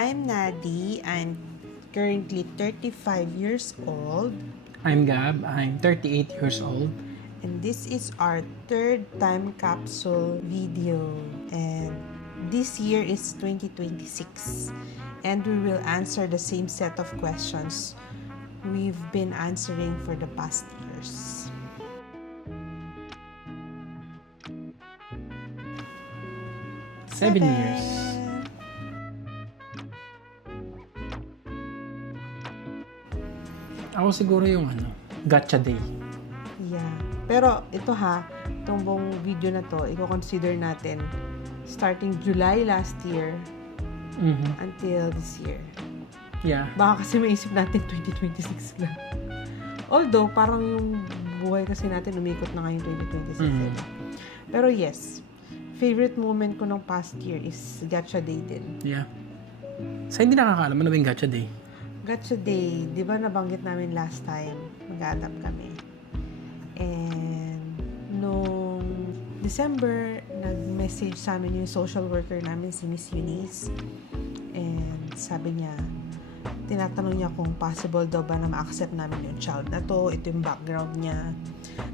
I'm Nadi. I'm currently 35 years old. I'm Gab. I'm 38 years old. And this is our third time capsule video. And this year is 2026. And we will answer the same set of questions we've been answering for the past years. Seven years. Ako siguro yung Gacha Day. Yeah. Pero ito itong buong video na to, i-consider natin starting July last year until this year. Yeah. Baka kasi maisip natin 2026 lang. Although, parang yung buhay kasi natin umikot na ngayon 2026. Pero yes, favorite moment ko ng past year is Gacha Day din. Yeah. Sa hindi nakakaalam, ano ba yung Gacha Day? Gacha Day, di ba nabanggit namin last time, mag-a-adapt kami. And nung December, nag-message sa amin yung social worker namin, si Miss Eunice. And sabi niya, tinatanong niya kung possible daw ba na ma-accept namin yung child na to, ito yung background niya.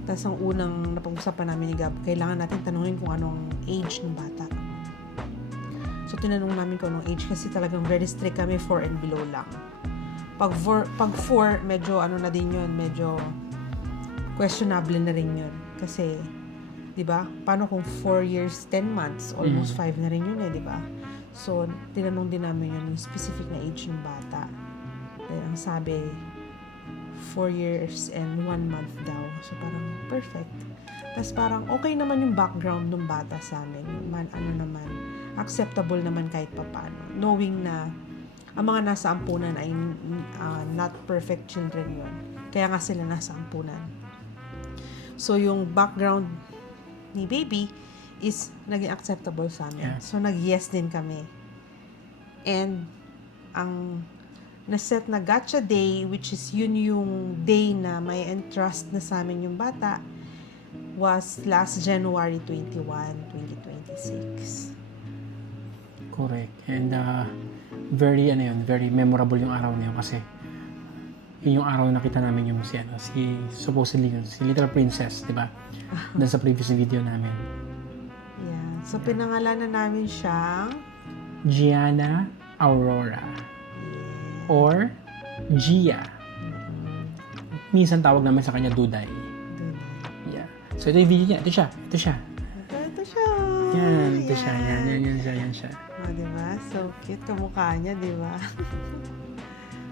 Tapos ang unang napag-usapan namin ni Gab, kailangan natin tanungin kung anong age ng bata. So tinanong namin kung anong age kasi talagang very strict kami, 4 and below lang. Pag 4, medyo na din yun, medyo questionable na rin yun. Kasi, di ba, paano kung 4 years, 10 months, almost 5 na rin yun di ba? So, tinanong din namin yun, yung specific na age ng bata. Dahil ang sabi, 4 years and 1 month daw. So, parang perfect. Tapos parang okay naman yung background ng bata sa amin. Acceptable naman kahit papaano. Knowing na ang mga nasa ampunan ay not perfect children yun. Kaya nga sila nasa ampunan. So, yung background ni baby is naging acceptable sa amin. Yeah. So, nag-yes din kami. And, ang naset na Gacha Day, which is yun yung day na may entrust na sa amin yung bata, was last January 21, 2026. Correct. And very memorable yung araw na yun kasi yun yung araw na nakita namin yung supposedly si Little Princess, di ba? Doon sa previous video namin. Yeah. So, pinangalanan namin siyang Gianna Aurora. Or Gia. Minsan tawag namin sa kanya Duday. Yeah. So, ito yung video niya. Ito siya. Ito siya. Yan. Ito siya. Yan siya. Oh, diba? So, cute kamukha niya, diba?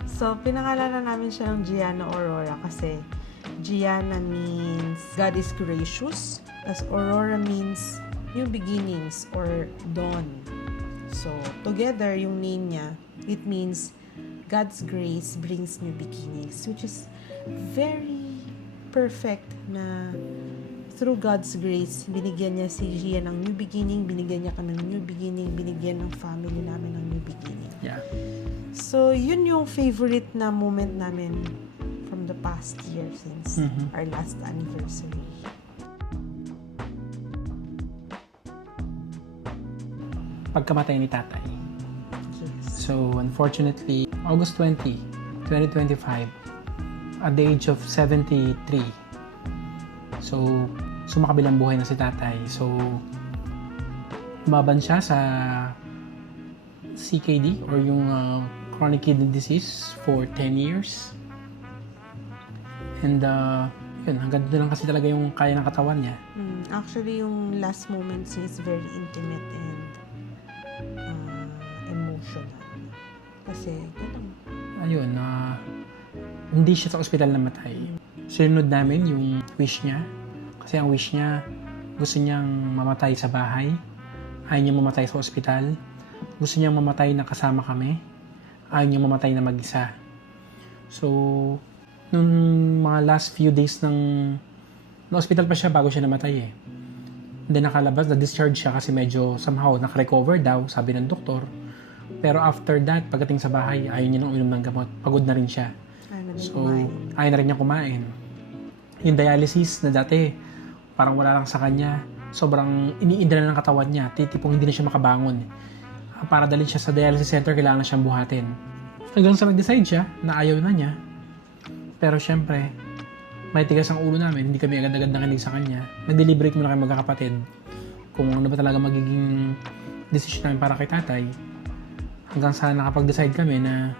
So, pinangalanan namin siya ng Gianna Aurora kasi Gianna means God is gracious. As Aurora means new beginnings or dawn. So, together, yung name niya, it means God's grace brings new beginnings, which is very perfect na through God's grace, binigyan niya si Gia ng new beginning, binigyan niya kami ng new beginning, binigyan ng family namin ng new beginning. Yeah. So, yun yung favorite na moment namin from the past year since our last anniversary. Pagkamatay ni tatay. Yes. So, unfortunately, August 20, 2025, at the age of 73, so, sumakabilang buhay na si tatay. So, lumaban siya sa CKD or yung chronic kidney disease for 10 years. And, yun, hanggang doon lang kasi talaga yung kaya ng katawan niya. Actually, yung last moments is very intimate and emotional. Kasi, ganun. Ayun, hindi siya sa ospital namatay. Sinunod namin yung wish niya. Kasi ang wish niya, gusto niyang mamatay sa bahay. Ayaw niya mamatay sa ospital. Gusto niyang mamatay na kasama kami. Ayaw niya mamatay na mag-isa. So, nung mga last few days na-hospital pa siya bago siya namatay Then nakalabas, na-discharge siya kasi medyo somehow nakarecover daw, sabi ng doktor. Pero after that, pagdating sa bahay, ayaw niya nang uminom ng gamot. Pagod na rin siya. So, ayaw na rin niya kumain. Yung dialysis na dati, parang wala lang sa kanya. Sobrang iniindra na ng katawan niya. Tipong hindi na siya makabangon. para dalhin siya sa dialysis center, kailangan na siyang buhatin. Hanggang sa nag-decide siya na ayaw na niya. Pero syempre, may tigas ang ulo namin, hindi kami agad-agad nakinig sa kanya. Nag-deliberate muna kami magkakapatid kung ano ba talaga magiging decision namin para kay tatay. Hanggang sa nakapag-decide kami na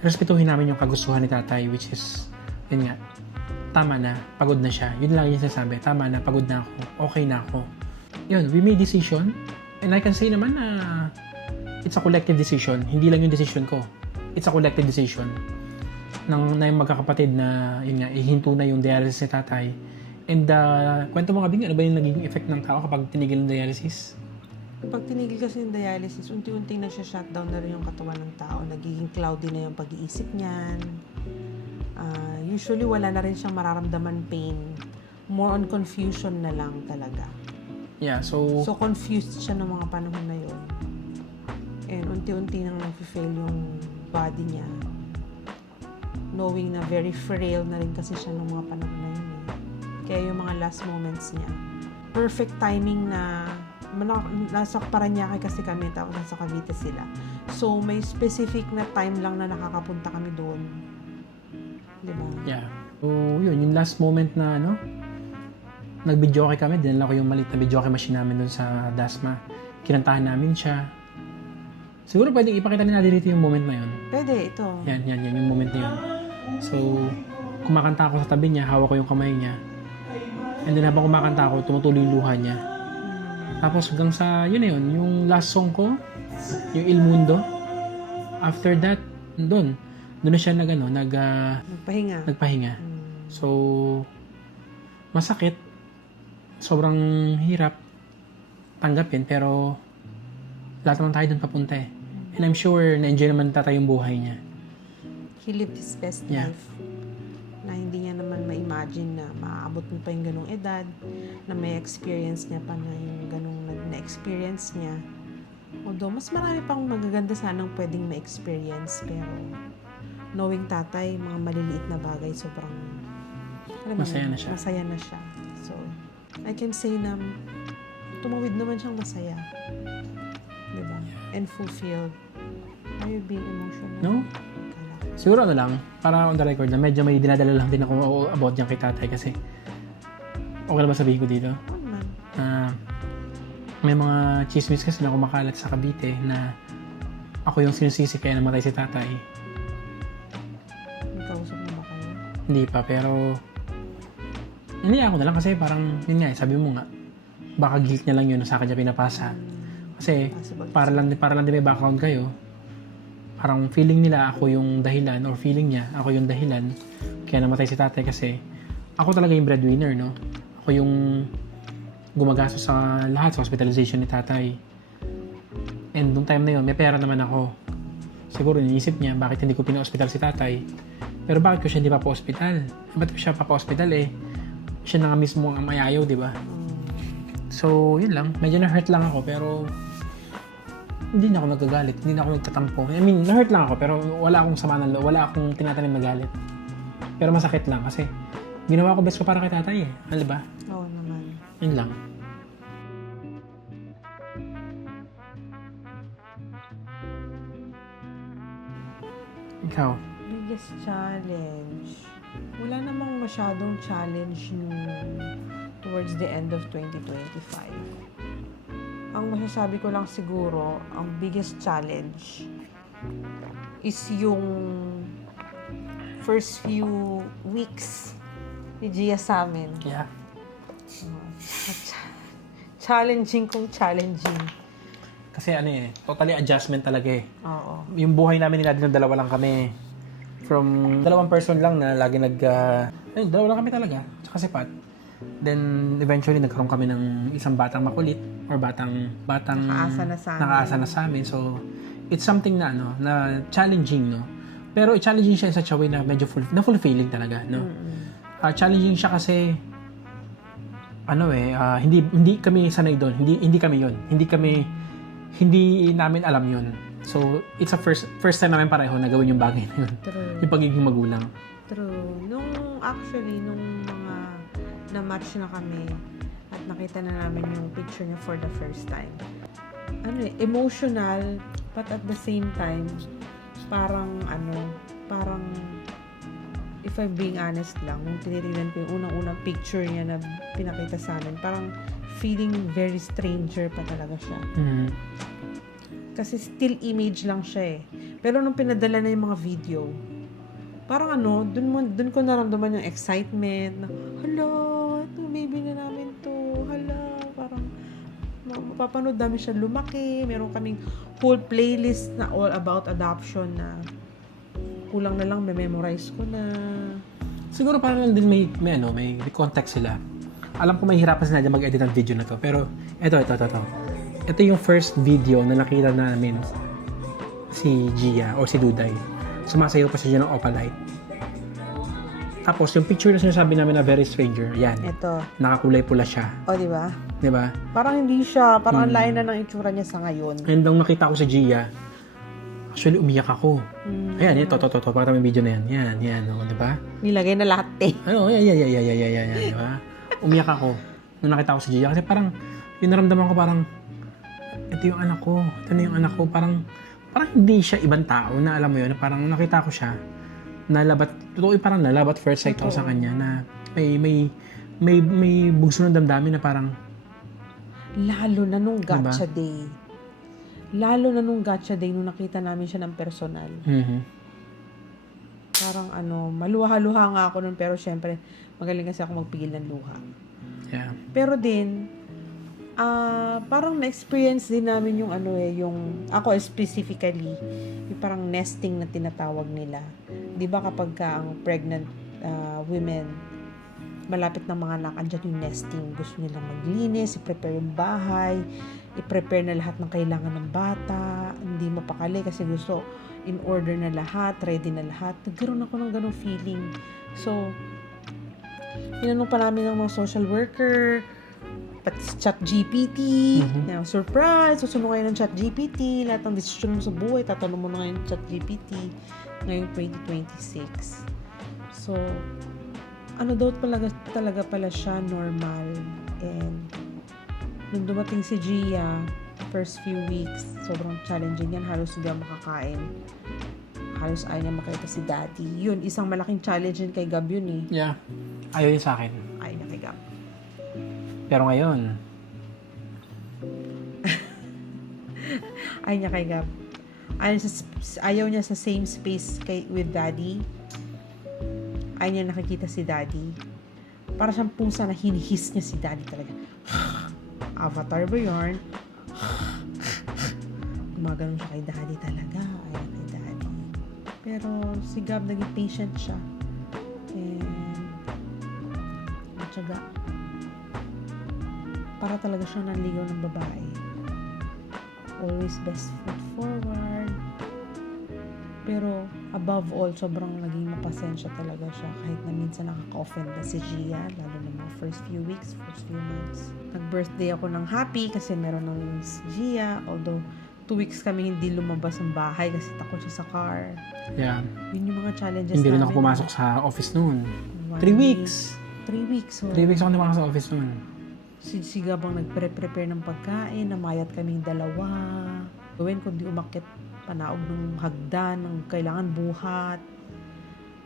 respetuhin namin yung kagustuhan ni tatay, which is, yun nga, tama na, pagod na siya. Yun lang yung sinasabi, tama na, pagod na ako, okay na ako. Yun, we made decision, and I can say naman na it's a collective decision. Hindi lang yung decision ko. It's a collective decision. Na yung magkakapatid na, yun nga, ihinto na yung dialysis ni tatay. And kwento mo Kabing, ano ba yung nagiging effect ng tao kapag tinigil ng dialysis? Pag tinigil kasi yung dialysis, unti-unting nagsha-shutdown na rin yung katawan ng tao. Nagiging cloudy na yung pag-iisip niyan. Usually, wala na rin siyang mararamdaman pain. More on confusion na lang talaga. Yeah, so confused siya ng mga panahon na yun. And unti-unti nang nag-fail yung body niya. Knowing na very frail na rin kasi siya ng mga panahon na yun. Kaya yung mga last moments niya. Perfect timing na nasa Parañaque kasi kami, tapos nasa Cavite sila. So, may specific na time lang na nakakapunta kami doon. Diba? yeah. So, yun, yung last moment na, nag-videoke kami, dinala ko yung maliit na videoke machine namin doon sa Dasma. Kinantahan namin siya. Siguro pwedeng ipakita rin natin dito yung moment na yun. Pwede, ito. Yan, yung moment na yun. So, kumakanta ako sa tabi niya, hawak ko yung kamay niya. And then habang kumakanta ako, tumutuloy yung luha niya. Tapos hanggang sa, yun na yun, yung last song ko, yung Il Mundo. After that, doon na siya nagpahinga. So, masakit. Sobrang hirap tanggapin, pero lahat naman tayo doon papunta eh. And I'm sure na-enjoy naman tatay yung buhay niya. He lived his best life. Na hindi niya naman ma-imagine na maaabot mo pa yung ganong edad, na may experience niya pa na yung ganong na-experience niya. Although, mas marami pang magaganda sanang pwedeng ma-experience, pero knowing tatay, mga maliliit na bagay, sobrang masaya na siya. Masaya na siya. So, I can say na tumawid naman siyang masaya. Diba? And fulfilled. Are you being emotional? No? Siguro lang, para on the record na medyo may dinadala lang din ako about yan kay tatay kasi okay na ba sabihin ko dito? May mga chismis kasi na kumakalat sa Cavite na ako yung sinusisi kaya namatay si tatay. May kausap mo ba kayo? Hindi pa, pero hindi ako na lang kasi parang, yun nga, sabi mo nga, baka guilt niya lang yun na sa kanya pinapasa. Kasi, para lang din may background kayo, parang feeling nila ako yung dahilan or feeling niya ako yung dahilan kaya namatay si tatay kasi ako talaga yung breadwinner, no? Ako yung gumagastos sa lahat sa hospitalization ni tatay. And nung time na yun, may pera naman ako. Siguro iniisip niya, bakit hindi ko pina-hospital si tatay? Pero bakit ko siya hindi papa-hospital? Ba't ko siya papa-hospital eh? Siya na nga mismo ang mayayaw, di ba? So, yun lang. Medyo na-hurt lang ako, pero hindi na ako nagagalit. Hindi na ako nagtatampo. I mean, na-hurt lang ako, pero wala akong sama ng loob. Wala akong tinatanim na galit. Pero masakit lang kasi ginawa ko best ko para kay tatay eh. Ano ba? Oo naman. Yun lang. Ikaw? Biggest challenge. Wala namang masyadong challenge towards the end of 2025. Ang masasabi ko lang siguro, ang biggest challenge is yung first few weeks ni Gia sa amin. Yeah. Challenging kung challenging. Kasi totally adjustment talaga eh. Oo. Yung buhay namin nila din dalawa lang kami. From dalawang person lang na lagi dalawa lang kami talaga. Tsaka si Pat. Then eventually nagkaroon kami ng isang batang makulit or batang nakaasa na sa amin. So it's something na na challenging, no. Pero challenging siya in such a way na medyo fulfilling talaga, no. Challenging siya kasi hindi kami sanay doon. Hindi kami 'yon. Hindi namin alam 'yon. So it's a first time namin pareho na gawin yung bagay na 'yon. Yung pagiging magulang. True. Nung mga na-match na kami at nakita na namin yung picture niya for the first time. emotional, but at the same time, parang if I'm being honest lang, nung tinitingnan ko yung unang-unang picture niya na pinakita sa amin, parang feeling very stranger pa talaga siya. Kasi still image lang siya eh. Pero nung pinadala na yung mga video, parang dun ko naramdaman yung excitement na, hala, ito baby na namin to, hala, parang mapapanood namin siya lumaki, meron kaming whole playlist na all about adoption na kulang na lang, memorize ko na. Siguro parang lang din may context sila. Alam ko may hirapan si Nadia mag-edit ng video na to, pero ito. Ito yung first video na nakita namin si Gia o si Duday. Sumasayaw pa siya ng Opalite. Tapos yung picture na sinasabi namin na very stranger, yan. Ito. Nakakulay pula siya. O, di ba? Di ba? Parang hindi siya, parang ang layo na ng itsura niya sa ngayon. And nung nakita ko si Gia, actually umiyak ako. Ayan, ito, para may video na yan. Yan, di ba? Nilagay na lahat eh. Yan, di ba? Umiyak ako nung nakita ko si Gia kasi parang yung naramdaman ko parang ito yung anak ko. Ito na yung anak ko. Parang hindi siya ibang tao na alam mo yun. Parang nakita ko siya parang nalabat first sight ako sa kanya na may bugso ng damdamin na parang lalo na nung diba? Gotcha Day. Lalo na nung Gotcha Day nung nakita namin siya ng personal. Parang maluha-luha nga ako nun pero syempre magaling kasi ako magpigil ng luha. Yeah. Pero din parang na-experience din namin yung yung ako specifically, yung parang nesting na tinatawag nila. 'Di ba kapag ang pregnant women malapit ng mga anak, andyan yung nesting. Gusto nilang maglinis, i-prepare yung bahay, i-prepare na lahat ng kailangan ng bata, hindi mapakali kasi gusto in order na lahat, ready na lahat. Nagkaroon ako ng ganong feeling. So, tinanong pa namin ng mga social worker, pati ChatGPT, surprise, susunod kayo ng ChatGPT, lahat ng desisyon mo sa buhay, tatanong mo na ngayon ChatGPT ngayong 2026. So, talaga pala siya normal. And nung dumating si Gia, first few weeks, sobrang challenging yan. Halos hindi ako makakain. Halos ayaw niya makita si daddy. Yun, isang malaking challenge yun kay Gab yun eh. Yeah. Ayaw yun sa akin. Ayaw niya kay Gab. Pero ngayon, ayaw niya kay Gab. Ayaw niya sa same space with daddy. Ayaw niya nakikita si daddy. Para siyang pusa na hinihis niya si daddy talaga. Avatar ba yun? Gumaganon siya kay daddy talaga. Ayaw kay daddy. Pero si Gab naging patient siya. And matyaga. Para talaga siya nanligaw ng babae. Always best foot forward. Pero above all, sobrang naging mapasensya talaga siya kahit na minsan nakaka-offend na si Gia, lalo na mga first few weeks, first few months. Nag-birthday ako ng happy kasi meron ng si Gia, although 2 weeks kami hindi lumabas ng bahay kasi takot siya sa car. yeah. Yun yung mga challenges Hindi rin namin. ako pumasok sa office noon. 1 3 week. weeks. 3 weeks. So, 3 weeks ako naman sa office noon. si Gabang nagpre-prepare ng pagkain, namayat kaming dalawa. Gawin kundi umakyat panaog ng hagdan, ng kailangan buhat.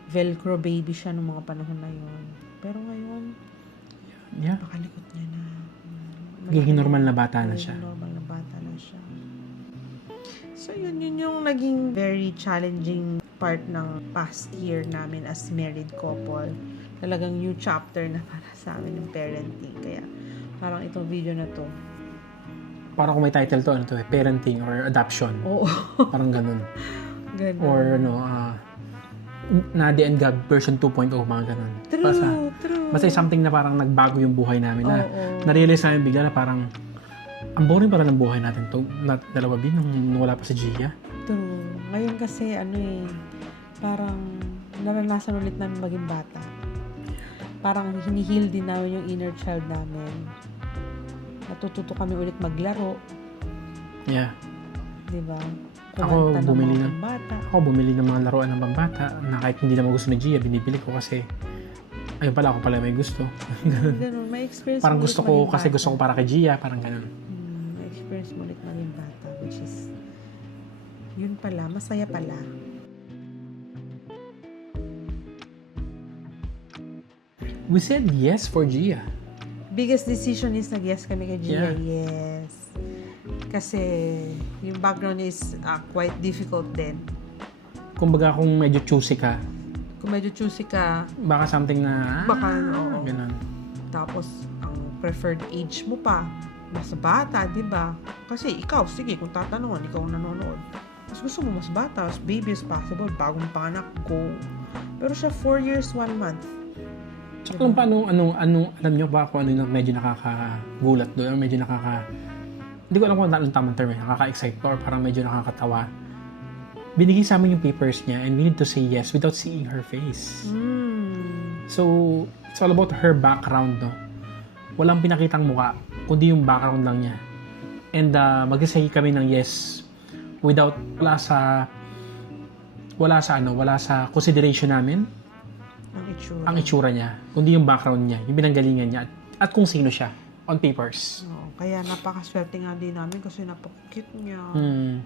Velcro baby siya nung mga panahon na yun. Pero ngayon, Yeah. pakalikot niya na. Nagiging normal na bata na siya. Normal na bata na siya. So yun yung naging very challenging part ng past year namin as married couple. Talagang new chapter na para sa amin ng parenting. Kaya parang itong video na to. Parang kung may title to, parenting or adoption. Oo. Parang ganun. Ganun. Or Nadia and Gab version 2.0, mga ganun. True. Basta something na parang nagbago yung buhay namin na Oo. na-realize namin bigla na parang ang boring para ng buhay natin to. Dalawa nung wala pa si Gia. True. Ngayon kasi parang naranasan ulit namin maging bata. Parang hinihil din namin yung inner child namin. Natututo kami ulit maglaro. Yeah. Diba? Ako Kumanta ng bumili mga ng- bata. Ako bumili ng mga laruan ng pambata na kahit hindi naman gusto ni Gia, binibili ko kasi ayun pala, ako pala may gusto. Ganun. May experience Parang ulit gusto ko, maging kasi bata. gusto ko para kay Gia, parang ganun. May experience mo ulit maging bata, which is, yun pala, masaya pala. We said yes for Gia. Biggest decision is nag-yes kami kay Gia. Yeah. Yes. Kasi, yung background is quite difficult din. Kumbaga kung medyo choosy ka, Kung medyo choosy ka, baka something na, baka, oo. ganun. Tapos, ang preferred age mo pa, mas bata, di ba? Kasi ikaw, sige, kung tatanungan, ikaw ang nanonood. Mas gusto mo mas bata, mas baby as possible, bagong panganak, go. Pero siya 4 years, 1 month. Tsaka kung paano, alam nyo ba kung ano yung medyo nakakagulat doon, or medyo hindi ko alam kung anong tamang term, nakaka-excite or parang medyo nakakatawa. Binigay sa amin yung papers niya and we need to say yes without seeing her face. So, it's all about her background, no? Walang pinakitang mukha, kundi yung background lang niya. And mag-say kami ng yes without, wala sa consideration namin ang itsura niya, kundi yung background niya, yung pinanggalingan niya, at kung sino siya on papers. Kaya napakaswerte nga din namin kasi napaka-cute niya.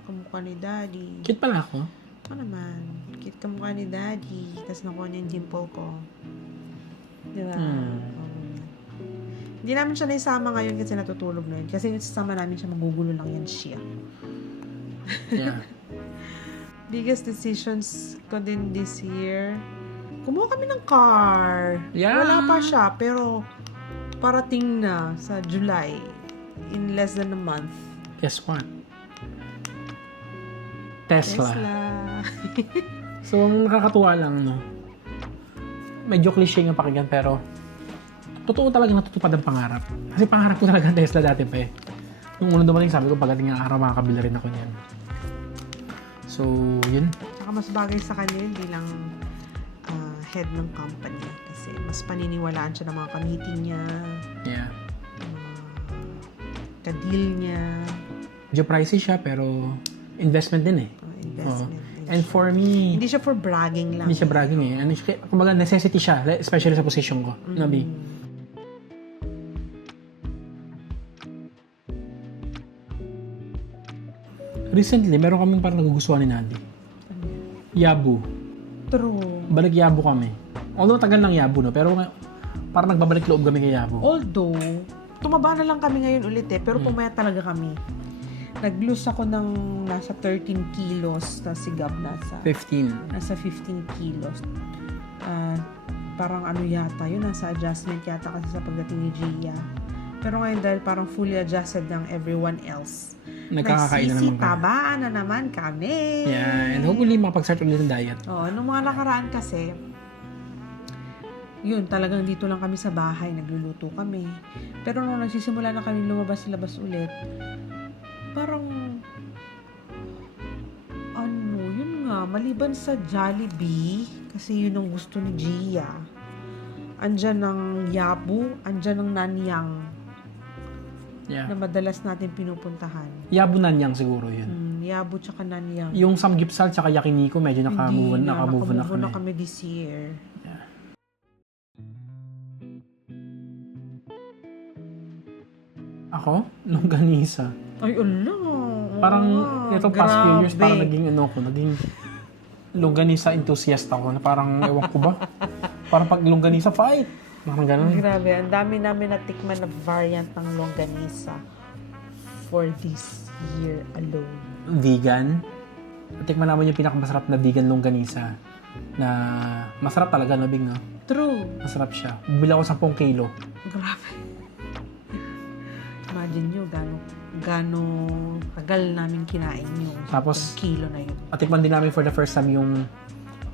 Kamukha ni Daddy. Cute pala ako. Ano naman? Cute kamukha ni Daddy. Tapos nakuha niya yung dimple ko. Di ba? Hindi namin siya naisama ngayon kasi natutulog na yun. Kasi yung sasama namin siya, magugulo lang yan siya. Yeah. Biggest decisions ko din this year. Kumuha kami ng car. Yeah. Wala pa siya, pero parating na sa July. In less than a month. Guess what? Tesla. So, ang nakakatuwa lang, no? Medyo cliche yung pakinggan, pero totoo talaga natutupad ang pangarap. Kasi pangarap ko talaga ang Tesla dati pa eh. Nung unang dumating, sabi ko, pagdating ng araw, makakabila rin ako niyan. So, yun. Saka mas bagay sa kanya yun bilang head ng company. Kasi mas paniniwalaan siya ng mga ka-meeting niya. Yeah. Ka-deal niya. Medyo pricey siya, pero investment din eh. Investment. And for me, Hindi siya for bragging lang. hindi siya bragging eh. Kumbaga, necessity siya, especially sa position ko. Nabi. Recently, meron kaming parang nagugustuhan ni Nadi. Yabu. True. Balik Yabu kami. Although tagal ng Yabu, no? Pero parang nagbabalik loob kami kay Yabu. Although, tumaba na lang kami ngayon ulit eh, pero pumayat talaga kami. Nag-lose ako ng nasa 13 kilos, na si Gab nasa 15. 15 kilos. Parang ano yata, yun nasa adjustment yata kasi sa pagdating ni Gia. Pero ngayon dahil parang fully adjusted ng everyone else, Nagkakakain na naman kami. tabaan na naman kami. Yeah, and hopefully mapag-start ulit ng diet. Oo, nung mga nakaraan kasi, yun, talagang dito lang kami sa bahay, nagluluto kami. Pero nung nagsisimula na kami lumabas-labas ulit, parang, yun nga, maliban sa Jollibee, kasi yun ang gusto ni Gia, andyan ng Yabu, andyan ng Nanyang, Yeah. na madalas natin pinupuntahan. Yabu Nanyang siguro yun. Yabu tsaka Nanyang. Yung Samgyeopsal tsaka Yakiniku, medyo naka-move na kami. na kami this year. Yeah. Ako? Longganisa. Ay, ala. Parang itong past few years, grabe. parang naging longganisa enthusiast ako. Na parang, ewan ko ba? Parang pag longganisa, fight! Parang ganun. Grabe, ang dami namin natikman na variant ng longganisa for this year alone. Vegan. Natikman naman yung pinakamasarap na vegan longganisa. Na masarap talaga, no, Bing, no? True. Masarap siya. Bumili ako 10 kilo. Grabe. Imagine nyo gano tagal namin kinain yung Tapos, kilo na yun. natikman din namin for the first time yung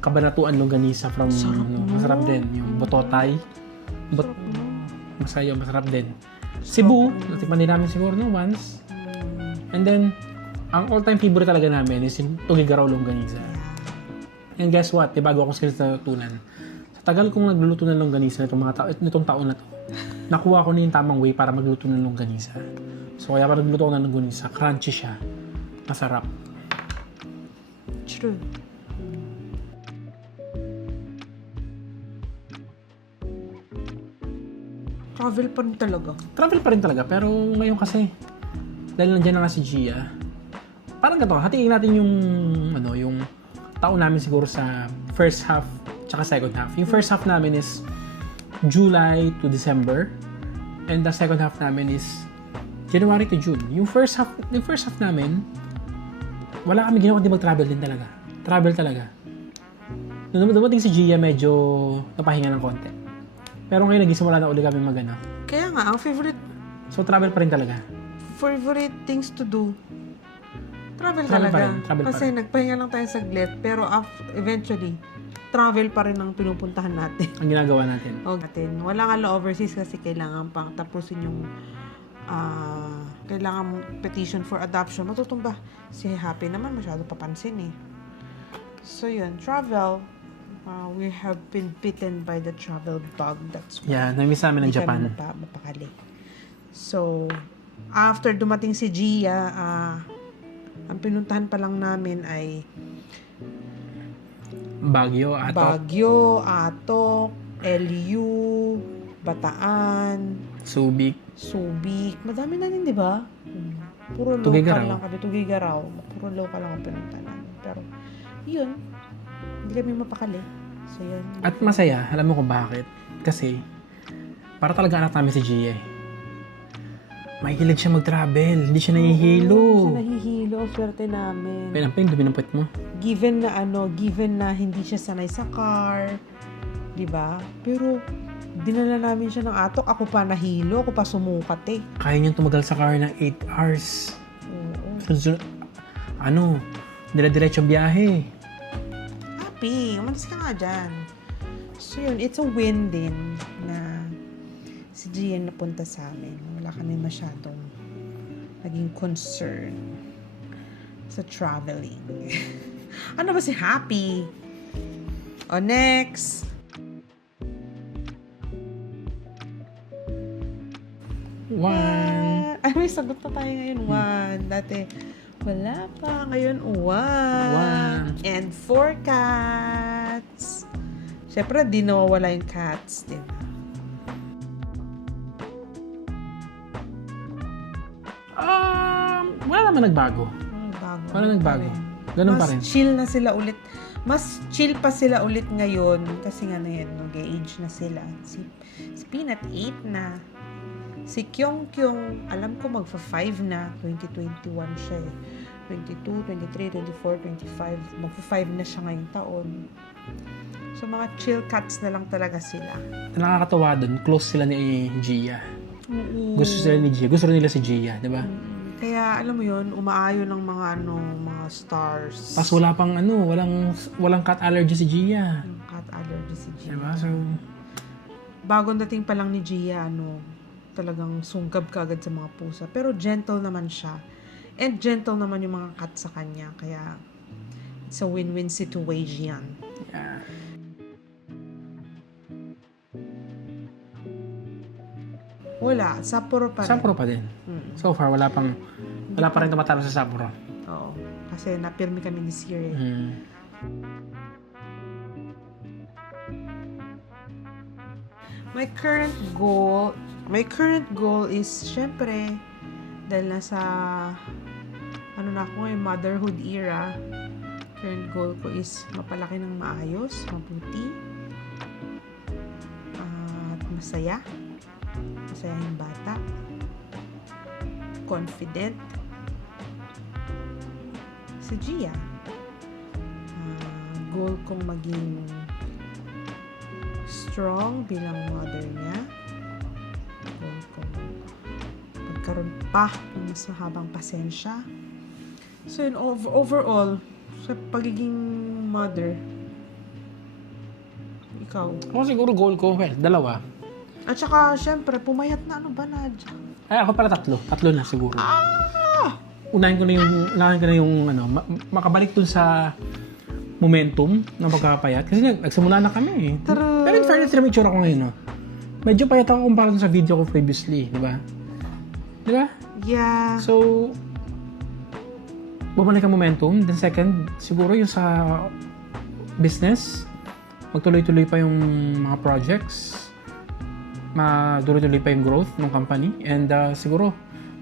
Kabanatuan longganisa from Sarap masarap nun. din yung Bototay. Masarap din. Cebu, natikman din namin siguro no once. And then ang all-time favorite talaga namin is yung Tugigaraw longganisa. And guess what? Bago ako skills na natutunan. Sa tagal kong nagluluto ng longganisa nitong taon na to, nakuha ko na yung tamang way para magluto ng longganisa. So kaya para nagluto ako ng longganisa, crunchy siya. Masarap. True. Travel pa rin talaga. Travel pa rin talaga, pero ngayon kasi dahil nandiyan na nga si Gia, parang ganito, hatiin natin yung, yung taon namin siguro sa first half tsaka second half. Yung first half namin is July to December, and the second half namin is January to June. Yung first half namin, wala kami ginawa, kundi mag-travel din talaga. Travel talaga. Nung dumating si Gia, medyo napahinga ng konti. Pero ngayon, nagsimula na uli kami mag-ano. Kaya nga, ang favorite So, travel pa rin talaga. things to do, travel Travel talaga. pa rin, travel pa Kasi nagpahinga lang tayo saglit, pero eventually, travel pa rin ang pinupuntahan natin. Ang ginagawa natin. Wala nga law overseas kasi kailangan pang tapusin yung kailangan mong petition for adoption. Matutumba. Si Happy naman masyado papansin eh. So yun, travel. We have been bitten by the travel bug. That's why Yeah, namiss namin ng hindi Japan. kami mapakali. So, after dumating si Gia, ang pinuntahan pa lang namin ay Baguio, Baguio, Atok, LU, Bataan, Subic. Subic. Madami na din, di ba? Puro local Tuguegarao. lang kami. Tuguegarao. Puro local lang ang pinunta namin. Pero, yun. Hindi kami mapakali. So, yun. At masaya, alam mo kung bakit? Kasi, para talaga anak namin si Gia eh. Mahilig siya mag-travel, hindi siya nahihilo. Hindi siya nahihilo. Ang swerte namin. Pinamping, dumi ng puwet mo. Given na hindi siya sanay sa car, 'di ba? Pero dinala namin siya ng Atok, ako pa nahilo, ako pa sumukat eh. Kaya niyang tumagal sa car ng 8 hours. Oo. Dire-diretso biyahe. Happy, umalis ka nga dyan. So yun, it's a win din na si Gian napunta sa amin. Wala kami masyadong naging concern sa traveling. Ano ba si Happy? O, next. One. Ay, may sagot na tayo ngayon. One. Dati, wala pa. Ngayon, one. And 4 cats. Siyempre, di nawawala yung cats, di ba? Wala naman nagbago. Bago. Wala nagbago. Ganun pa rin. Mas chill na sila ulit. Mas chill pa sila ulit ngayon kasi nga na yan, nag-age na sila. Si Peanut 8 na. Si Kyong, alam ko magfa-5 na. 2021 siya eh. 22, 23, 24, 25. Magfa-5 na siya ngayong taon. So, mga chill cats na lang talaga sila. Nakakatawa dun, close sila ni Gia. Oo. Gusto sila ni Gia. Gusto rin nila si Gia, di ba? Kaya, alam mo yun, umaayon ng mga stars. Tapos wala pang walang cat allergy si Gia. Yung cat allergy si Gia. Diba? So, Bagong dating pa lang ni Gia, talagang sungkab kagad sa mga pusa. Pero gentle naman siya. And gentle naman yung mga cat sa kanya. Kaya, it's a win-win situation. yeah. Wala, Sapporo pa rin. Sapporo pa din. So far, wala pa rin tumatalo sa Sapporo. Oo. Kasi napirmi kami this year eh. My current goal is, syempre, dahil nasa, na ako ngayon, motherhood era, current goal ko is mapalaki ng maayos, mabuti, at masaya yung bata, confident, si Gia. Goal kong maging strong bilang mother niya. Goal kong magkaroon pa ng mas mahabang pasensya. So yun, overall, sa pagiging mother, ikaw. Ako siguro goal ko, dalawa. At saka, syempre, pumayat na Nadja? Ay, ako pala tatlo. Tatlo na siguro. Unahin ko na yung makabalik dun sa momentum ng pagkakapayat. Kasi nagsimula na kami eh. Pero in fairness, na may tsura ko ngayon, medyo payat ako kumpara dun sa video ko previously, di ba? Di ba? Yeah. So, bumalik ang momentum. Then second, siguro yung sa business, magtuloy-tuloy pa yung mga projects, magtuloy-tuloy pa yung growth ng company, and siguro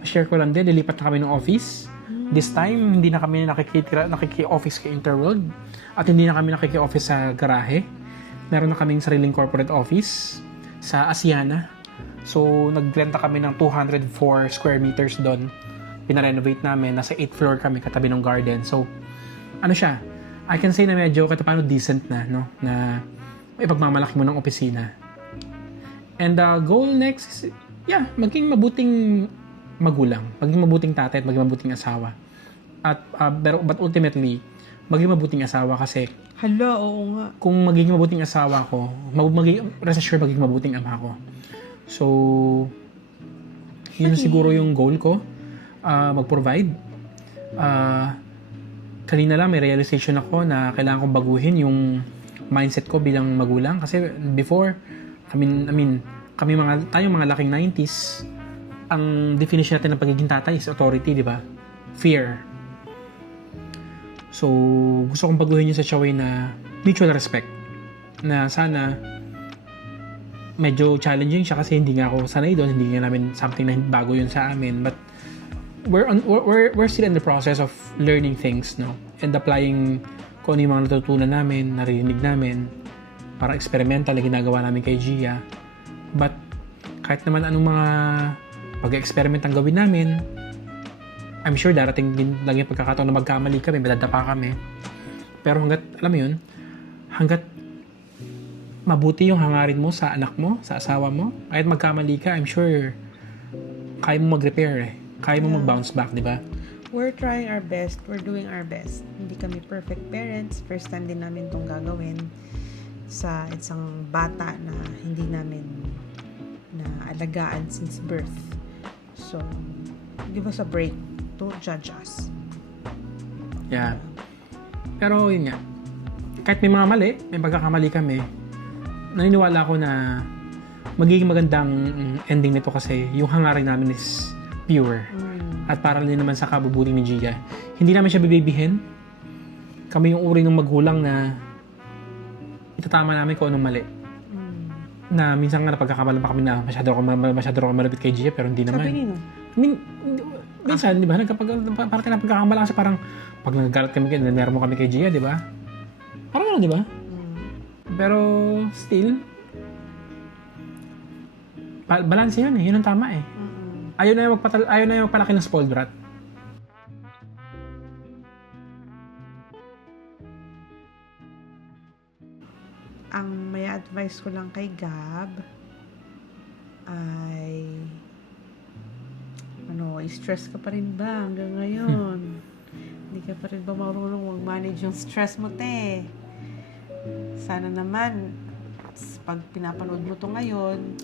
share ko lang din, lilipat na kami ng office. This time, hindi na kami nakiki-office kay Interworld at hindi na kami nakiki-office sa garahe. Meron na kaming sariling corporate office sa Asiana. So, nagrenta kami ng 204 square meters doon. Pinarenovate namin. Nasa 8th floor kami, katabi ng garden. So, ano siya? I can say na medyo katapano decent na, no? Na ipagmamalaki mo ng opisina. And the goal next is, maging mabuting magulang, maging mabuting tatay at maging mabuting asawa. At but ultimately, maging mabuting asawa kasi Hala, oo nga. kung magiging mabuting asawa ko, rest assured magiging mabuting ama ko. So, yun siguro yung goal ko, mag-provide. Kanina lang may realization ako na kailangan kong baguhin yung mindset ko bilang magulang kasi before, tayong mga laking 90s, ang definition natin ng pagiging tatay is authority, di ba? Fear. So, gusto kong baguhin yun sa way na mutual respect. Na sana, medyo challenging siya kasi hindi nga ako sanay doon, hindi nga namin something na bago yun sa amin. But, we're still in the process of learning things, no? And applying kung ano yung mga natutunan namin, narinig namin, para experimental na ginagawa namin kay Gia. But, kahit naman anong mga pag-experiment ang gawin namin, I'm sure darating din lang yung pagkakataon na magkamali kami, madadapa kami. Pero hanggat, alam mo yun, hanggat mabuti yung hangarin mo sa anak mo, sa asawa mo, kahit magkamali ka, I'm sure kaya mo mag-repair eh. Kaya mo mag-bounce back, di ba? We're trying our best. We're doing our best. Hindi kami perfect parents. First time din namin itong gagawin sa isang bata na hindi namin na alagaan since birth. So, give us a break. Don't judge us. Yeah. Pero yun nga, kahit may mga mali, may pagkakamali kami, naniniwala ako na magiging magandang ending nito kasi yung hangarin namin is pure. At para din naman sa kabubuti ni Gia. Hindi namin siya bibibihin. Kami yung uri ng magulang na itatama namin kung anong mali. Na minsan nga napagkakamalan pa kami na masyado ako malapit kay Gia pero hindi naman. Sabi nino? Minsan, di ba? Parang napagkakamala kasi parang pag nagagalit kami, nanero mo kami kay Gia, di ba? Parang ano, di ba? Pero still, balance yun eh. Yun ang tama eh. Ayaw na yung magpalaki ng spoiled brat. Ang may advice ko lang kay Gab ay stress ka pa rin ba hanggang ngayon? Hindi ka pa rin ba marunong mag-manage yung stress mo, te? Sana naman, pag pinapanood mo to ngayon,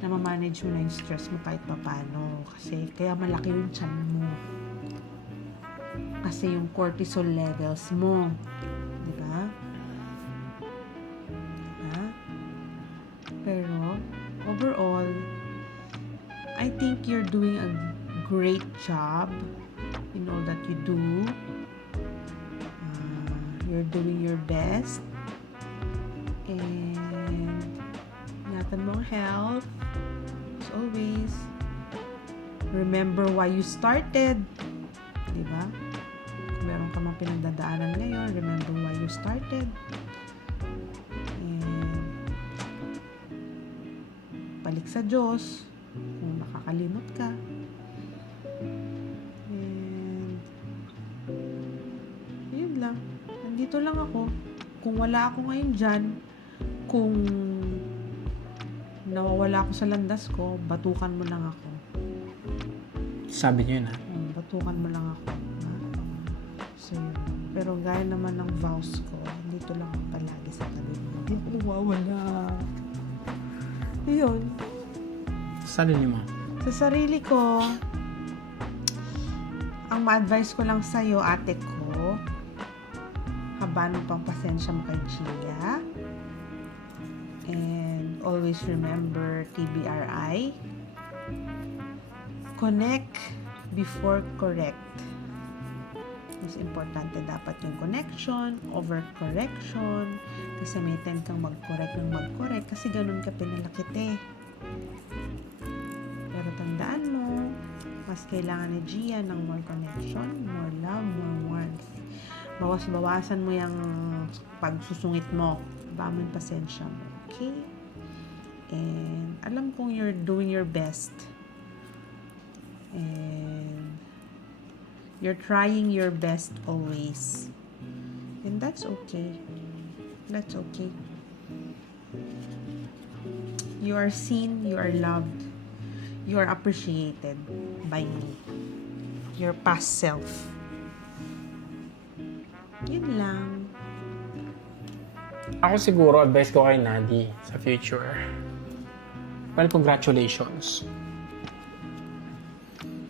na ma-manage mo na yung stress mo kahit paano. Kasi kaya malaki yung tiyan mo. Kasi yung cortisol levels mo. Di ba? Pero, overall, I think you're doing a great job in all that you do. You're doing your best. And, ingatan mo ang health. As always, remember why you started. Diba? Kung meron ka mang pinagdadaanan ngayon, remember why you started. And, balik sa Diyos kung nakakalimot ka. And, yun lang. Nandito lang ako. Kung wala ako ngayon dyan, kung nawawala ako sa landas ko, batukan mo lang ako. Sabi niyo yun ha? Batukan mo lang ako. Ha? So yun. Pero gaya naman ng vows ko, dito lang ako palagi sa tabi mo. Hindi ko nawawala. Yun. Sarili mo. Sa sarili ko, ang ma-advise ko lang sa'yo, ate ko, habahan mo pang pasensya mo kay Gia. And always remember TBRI. Connect before correct. Mas importante dapat yung connection over correction. Kasi may time kang mag-correct ng mag-correct kasi ganun ka pinalakit eh. Pero tandaan mo, Mas kailangan ni Gia ng more connection, more love, more warmth. Bawas-bawasan mo yung pagsusungit mo. Ba mo yung pasensya mo. Okay? And alam kong you're doing your best. And you're trying your best always. And that's okay. That's okay. You are seen, you are loved, you are appreciated by me. Your past self. Yun lang. Ako siguro, advice ko kay Nadi sa future. Well, congratulations.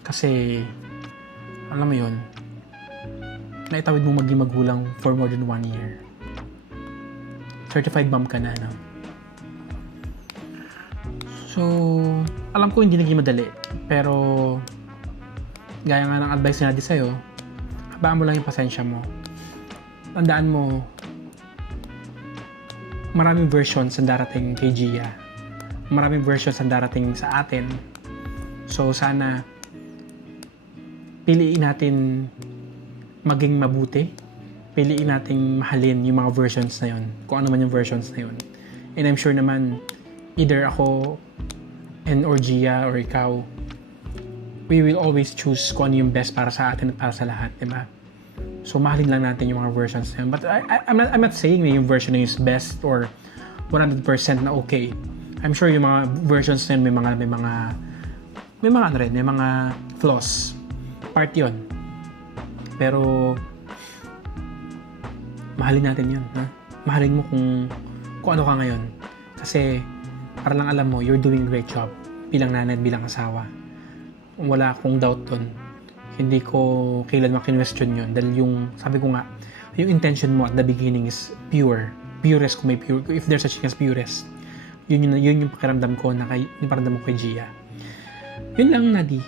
Kasi, alam mo yun, naitawid mo maging magulang for more than 1 year. Certified mom ka na, no? So, alam ko hindi naging madali. Pero, gaya nga ng advice ni Nadi sa'yo, habaan mo lang yung pasensya mo. Tandaan mo, maraming versions ang darating kay Gia. Maraming versions ang darating sa atin. So, sana, piliin natin maging mabuti. Piliin natin mahalin yung mga versions na yun. Kung ano man yung versions na yun. And I'm sure naman, either ako or Gia or ikaw, we will always choose kung ano yung best para sa atin at para sa lahat, diba? So, mahalin lang natin yung mga versions na yun. But I'm not saying na yung version na yun is best or 100% na okay. I'm sure yung mga versions na yun may mga flaws. Part yun. Pero, mahalin natin yun. Ha? Mahalin mo kung ano ka ngayon. Kasi, para lang alam mo, you're doing a great job bilang nanay at bilang asawa. Wala akong doubt dun. Hindi ko kailan makinwestiyon yun. Dahil yung, sabi ko nga, yung intention mo at the beginning is pure. Purest kung may pure. If there's such thing as purest. Yun yung pakiramdam ko na pakiramdam ko kay Gia. Yun lang, Nadi.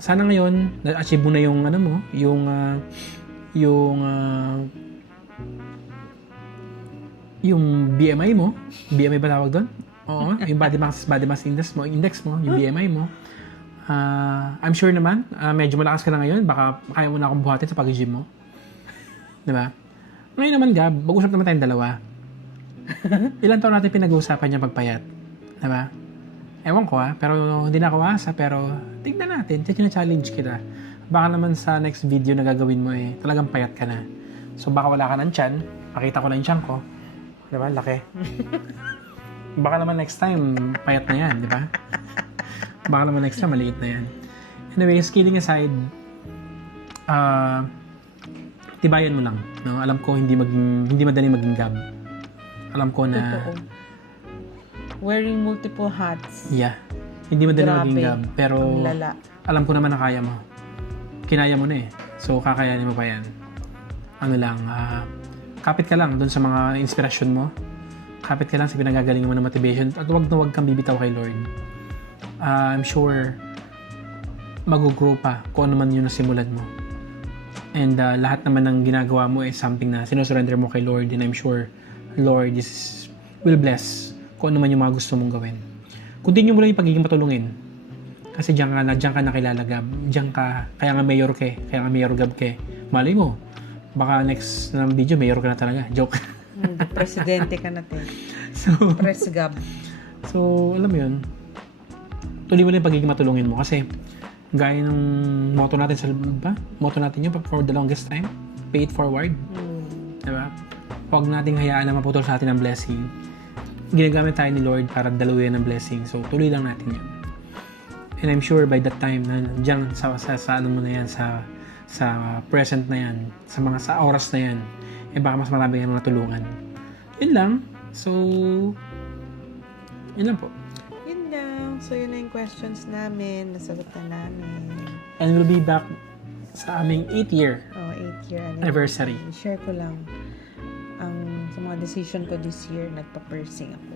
Sana ngayon, na-achieve mo na yung ano mo, yung BMI mo. BMI ba tawag doon? Oo, yung body mass index mo, yung BMI mo. I'm sure naman, medyo malakas ka na ngayon, baka kaya mo na akong buhatin sa pag-gym mo. Diba? Ngayon naman, Gab, mag-usap naman tayong dalawa. Ilan taon natin pinag-uusapan yung pagpayat? Diba? Ewan ko pero hindi na ako asa, pero tignan natin, challenge kita. Baka naman sa next video na gagawin mo talagang payat ka na. So baka wala ka ng tiyan, pakita ko na yung tiyan ko. Diba? Laki. Baka naman next time, payat na yan, diba? Baka naman next time, maliit na yan. Anyways, kidding aside, tibayan mo lang. No? Alam ko, hindi madaling maging Gab. Alam ko na... Totoo. Wearing multiple hats. Yeah. Hindi madaling maging Gab. Pero, alam ko naman na kaya mo. Kinaya mo na So, kakayanin mo pa yan. Ano lang, kapit ka lang dun sa mga inspirasyon mo. Kapit ka lang sa pinagagaling mo ng motivation. At wag na wag kang bibitaw kay Lord. I'm sure mag-grow pa kung ano man yung nasimulan mo. And lahat naman ng ginagawa mo is something na sinusurrender mo kay Lord, and I'm sure Lord will bless kung ano man yung mga gusto mong gawin. Continue mo lang yung pagiging matulungin. Kasi diyan ka nakilala, Gab. Diyan ka, kaya nga mayor ka kaya nga mayor Gab ka Malay mo, baka next na video, mayor ka na talaga. Joke. Presidente ka natin. So, Press Gab. So, alam mo yun, tuloy mo na yung pagiging matulungin mo kasi gaya ng motto natin motto natin yung for the longest time, pay it forward. Diba? Huwag nating hayaan na maputol sa atin ang blessing. Ginagamit tayo ni Lord para daluyan ng blessing. So, tuloy lang natin yun. And I'm sure by that time, diyan sa ano mo na yan, sa present na yan, sa oras na yan, baka mas marami kang natulungan. Yun lang. So, yun lang po. Yun lang. So, yun na yung questions namin. Nasagot na namin. And we'll be back sa aming 8th year 8th year anniversary. Share ko lang sa mga decision ko this year, nagpa-pursing ako.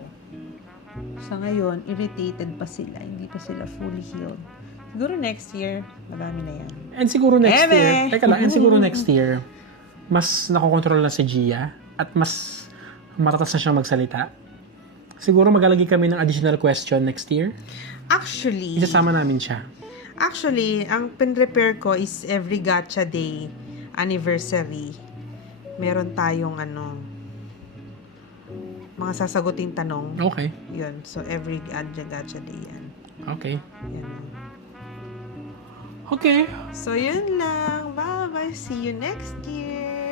Sa ngayon, irritated pa sila. Hindi pa sila fully healed. Siguro next year, marami na yan. And siguro next year, and siguro next year, mas nakokontrol na si Gia at mas matatas na siyang magsalita. Siguro maglalagay kami ng additional question next year. Actually, Isasama namin siya. Actually, ang pin-prepare ko is every Gacha Day anniversary. Meron tayong mga sasaguting tanong. Okay. Yun. So, every Gacha Day yan. Okay. Yan. Okay. So, yun lang. Bye-bye. See you next year.